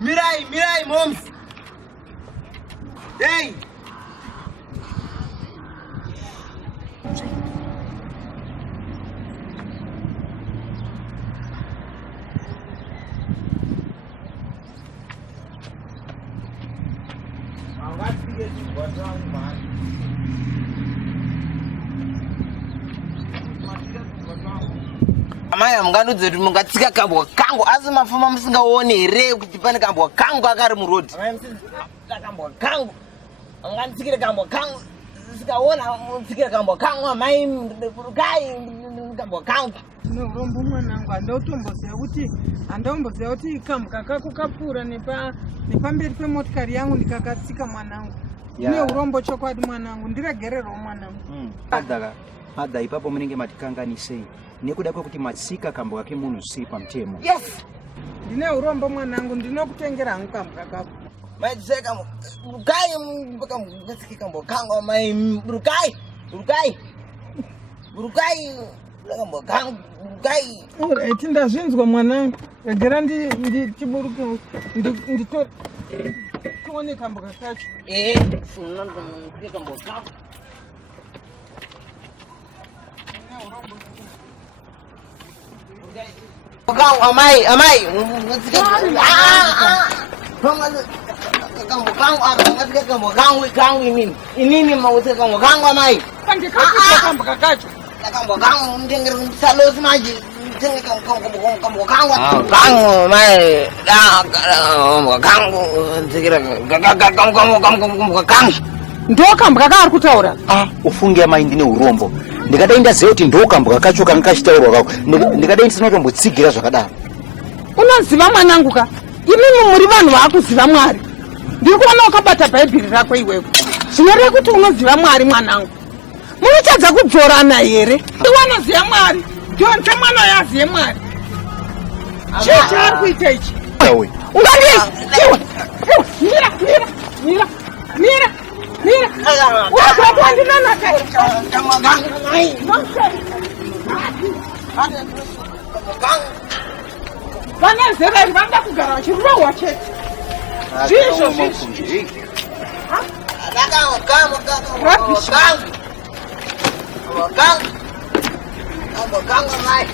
Mirai, moms. Hey. Amai munganudze kuti mungatsika Kambwa Kangu asi mafuma musingaone here kuti pane Kambwa Kangu akari muroad. Amai musika Kambwa Kangu. Munganditsikire Kambwa Kangu. Sikaona mutsikire Kambwa Kangu amai rukai Kambwa Kangu. Urombo mwanangu andomboziva kuti Kambwa kako kapfuura nepamberi pemotikari yangu ndikakatsika mwanangu. Ne urombo chokwadi mwanangu ndiregererewo mwanangu. Adha ipapo munenge matikanganisei nekuda kwekuti Matsika Kambwa kake munhu si pamutemo. Yes. Ndine urombo mwanangu ndinokutengera hangu Kambwa kako. Mai Jilimba rukai mpaka mutsike Kambwa Kangu mai rukai. Kambwa Kangu rukai. Alright ndazvinzwa mwanangu. Regera ndichiburuke ndito tuone Kambwa kacho. Funana mutsike Kambwa Kangu. Amai, Kambwa Kangu inini mautsika Kambwa Kangu amai. Kambwa kacho. Kambwa Kangu mtengere salosi maji mtenge Kambwa Kangu. Kangu amai. Kambwa Kangu mtengere Kambwa Kangu. Ndo Kambwa kakari kutaura. Ufunge amai ndine urombo. Ndikadai ndaziva kuti ndo Kambwa kacho kankachitaurwa kako. Ndikadai ndinotombotsigira zvakadaro. Unoziva mwanangu ka? Imimi muri vanhu vakuziva Mwari. Ndiri kuona wakabata bhaibheri rako iwewe. Zvinoreva kuti unoziva Mwari mwanangu. Munotadza kudzorana here? Wanoziva Mwari. Jonse mwana yazive Mwari. Chii chaari kuita ichi? Mira. Wakandinanaka. Kambwa Kangu. Vanezera vanda kugara vachirohwa chete. Zvisvo. Kambwa Kangu amai.